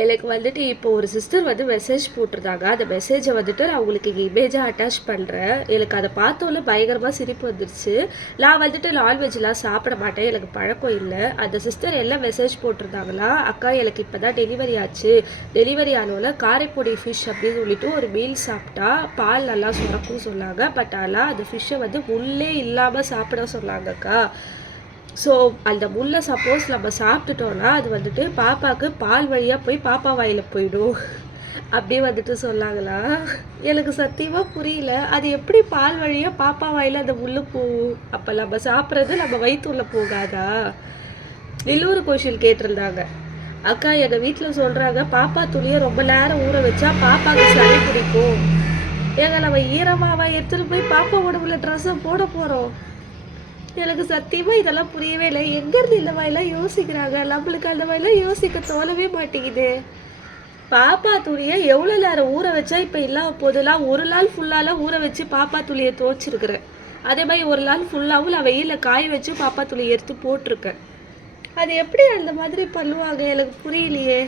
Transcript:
எனக்கு வந்துட்டு இப்போ ஒரு சிஸ்டர் வந்து மெசேஜ் போட்டிருந்தாங்க. அந்த மெசேஜை வந்துட்டு நான் உங்களுக்கு இங்கே இமேஜாக அட்டாச் பண்ணுறேன். எனக்கு அதை பார்த்தோன்னே பயங்கரமாக சிரிப்பு வந்துருச்சு. நான் வந்துட்டு நான்வெஜ்லாம் சாப்பிட மாட்டேன், எனக்கு பழக்கம் இல்லை. அந்த சிஸ்டர் எல்லாம் மெசேஜ் போட்டிருந்தாங்களா, அக்கா எனக்கு இப்போ தான் டெலிவரி ஆச்சு, டெலிவரி ஆனோல காரைப்பொடி ஃபிஷ் அப்படின்னு சொல்லிட்டு ஒரு மீல் சாப்பிட்டா பால் நல்லா சுரக்கும் சொன்னாங்க. பட் ஆனால் அந்த ஃபிஷ்ஷை வந்து முள்ளே இல்லாமல் சாப்பிட சொன்னாங்கக்கா. ஸோ அந்த முள்ளை சப்போஸ் நம்ம சாப்பிட்டுட்டோன்னா அது வந்துட்டு பாப்பாவுக்கு பால் வழியாக போய் பாப்பா வாயில் போயிடும் அப்படியே வந்துட்டு சொன்னாங்களா. எனக்கு சத்தியமாக புரியல, அது எப்படி பால் வழியாக பாப்பா வாயில் அந்த முள்ளு போகும்? அப்போ நம்ம சாப்பிட்றது நம்ம வயிற்றுள்ள போகாதா? இன்னொரு கொஷின் கேட்டிருந்தாங்க. அக்கா எங்கள் வீட்டில் சொல்கிறாங்க பாப்பா துணியை ரொம்ப நேரம் ஊற வச்சா பாப்பாவுக்கு சளி பிடிக்கும். ஏங்க நம்ம ஈரமாவா எடுத்துகிட்டு போய் பாப்பா உடம்புல ட்ரெஸ்ஸை போட போகிறோம்? எனக்கு சத்தியமாக இதெல்லாம் புரியவே இல்லை. எங்கேருந்து இந்த மாதிரிலாம் யோசிக்கிறாங்க? நம்மளுக்கு அந்த மாதிரிலாம் யோசிக்க தோணவே மாட்டேங்குது. பாப்பா துணியை எவ்வளோ நேரம் ஊற வச்சா இப்போ இல்லாமல் போதெல்லாம் ஒரு நாள் ஃபுல்லாலாம் ஊற வச்சு பாப்பா துணியை துவைச்சிருக்கிறேன். அதே மாதிரி ஒரு நாள் ஃபுல்லாகவும் நான் வெயிலில் காய வச்சு பாப்பா துணியை எடுத்து போட்டிருக்கேன். அது எப்படி அந்த மாதிரி பண்ணுவாங்க எனக்கு புரியலையே.